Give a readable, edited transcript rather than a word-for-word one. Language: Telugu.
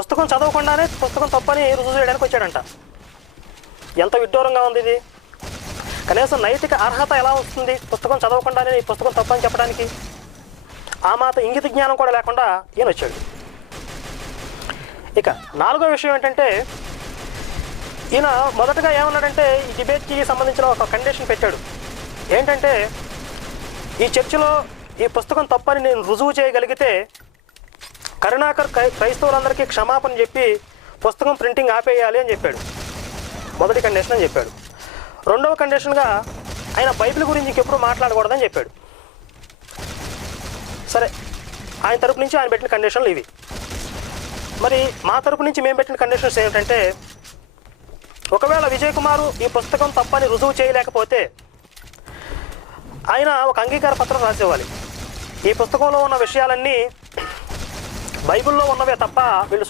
పుస్తకం చదవకుండానే పుస్తకం తప్పని రుజువు చేయడానికి వచ్చాడంట. ఎంత విడ్డూరంగా ఉంది ఇది. కనీసం నైతిక అర్హత ఎలా వస్తుంది పుస్తకం చదవకుండానే ఈ పుస్తకం తప్పని చెప్పడానికి? ఆ మాత ఇంగిత జ్ఞానం కూడా లేకుండా ఈయన వచ్చాడు. ఇక నాలుగో విషయం ఏంటంటే, ఈయన మొదటగా ఏమన్నాడంటే ఈ డిబేట్కి సంబంధించిన ఒక కండిషన్ పెట్టాడు. ఏంటంటే, ఈ చర్చలో ఈ పుస్తకం తప్పని నేను రుజువు చేయగలిగితే కరుణాకర్ క్రైస్తవులందరికీ క్షమాపణ చెప్పి పుస్తకం ప్రింటింగ్ ఆపేయాలి అని చెప్పాడు. మొదటి కండిషన్ అని చెప్పాడు. రెండవ కండిషన్గా ఆయన బైబిల్ గురించి ఇంకెప్పుడు మాట్లాడకూడదని చెప్పాడు. సరే, ఆయన తరపు నుంచి ఆయన పెట్టిన కండిషన్లు ఇవి. మరి మా తరపు నుంచి మేము పెట్టిన కండిషన్స్ ఏమిటంటే, ఒకవేళ విజయ్ కుమారు ఈ పుస్తకం తప్పని రుజువు చేయలేకపోతే ఆయన ఒక అంగీకార పత్రం రాసివ్వాలి. ఈ పుస్తకంలో ఉన్న విషయాలన్నీ బైబిల్లో ఉన్నవే తప్ప వీళ్ళు